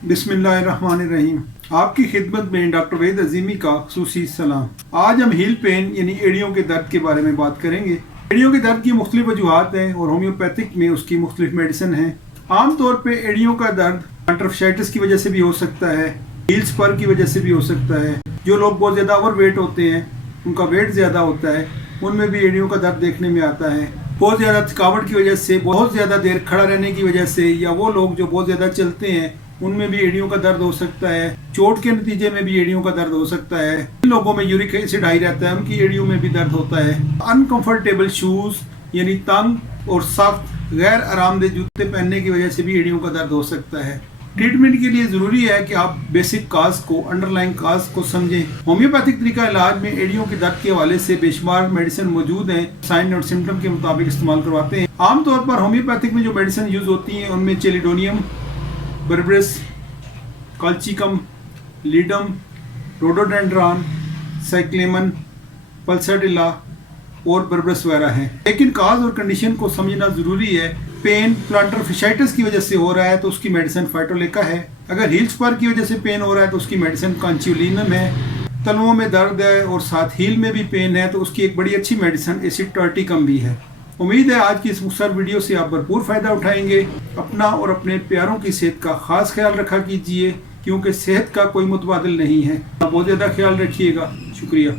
बिस्मिल्लाहिर्रहमानिर्रहीम। आपकी खिदमत में डॉक्टर वहीद अजीमी का खुसूसी सलाम। आज हम हील पेन यानी एड़ियों के दर्द के बारे में बात करेंगे। एड़ियों के दर्द की मुख्तलिफ वजूहात हैं और होम्योपैथिक में उसकी मुख्तलिफ मेडिसिन हैं। आमतौर पर एड़ियों का दर्द कंट्रफशाइटिस की वजह से भी हो सकता है, हील स्पर की वजह से भी हो सकता है। जो लोग बहुत ज़्यादा ओवर वेट होते हैं, उनका वेट ज़्यादा होता है, उनमें भी एड़ियों का दर्द देखने में आता है। बहुत ज़्यादा थकावट की वजह से, बहुत ज़्यादा देर खड़ा रहने की वजह से, या वो लोग जो बहुत ज़्यादा चलते हैं उनमें भी एड़ियों का दर्द हो सकता है। चोट के नतीजे में भी एड़ियों का दर्द हो सकता है। जिन लोगों में यूरिक एसिड हाई रहता है उनकी एड़ियों में भी दर्द होता है। अनकंफर्टेबल शूज़ यानी तंग और सख्त गैर आरामदेह जूते पहनने की वजह से भी एड़ियों का दर्द हो सकता है। ट्रीटमेंट के लिए ज़रूरी है कि आप बेसिक काज को, अंडरलाइन काज को समझें। होम्योपैथिक तरीका इलाज में एड़ियों के दर्द के हवाले से बेशुमार मेडिसिन मौजूद हैं। साइन और सिम्टम के मुताबिक इस्तेमाल करवाते हैं। आमतौर पर होम्योपैथिक में जो मेडिसिन यूज़ होती हैं उनमें chelidonium, berberis, colchicum, ledum, rhododendron, cyclamen, pulsatilla और बर्बेरिस वगैरह हैं। लेकिन काज और कंडीशन को समझना ज़रूरी है। पेन प्लांटर फिशाइटिस की वजह से हो रहा है तो उसकी मेडिसिन फाइटोलेका है। अगर हील स्पर की वजह से पेन हो रहा है तो उसकी मेडिसिन कांचियोलिनम है। तलवों में दर्द है और साथ हील में भी पेन है तो उसकी एक बड़ी अच्छी मेडिसिन एसिड-टर्टिकम भी है। उम्मीद है आज की इस मुख्तसर वीडियो से आप भरपूर फ़ायदा उठाएंगे। अपना और अपने प्यारों की सेहत का ख़ास ख्याल रखा कीजिए, क्योंकि सेहत का कोई मुतबादिल नहीं है। आप बहुत ज़्यादा ख्याल रखिएगा। शुक्रिया।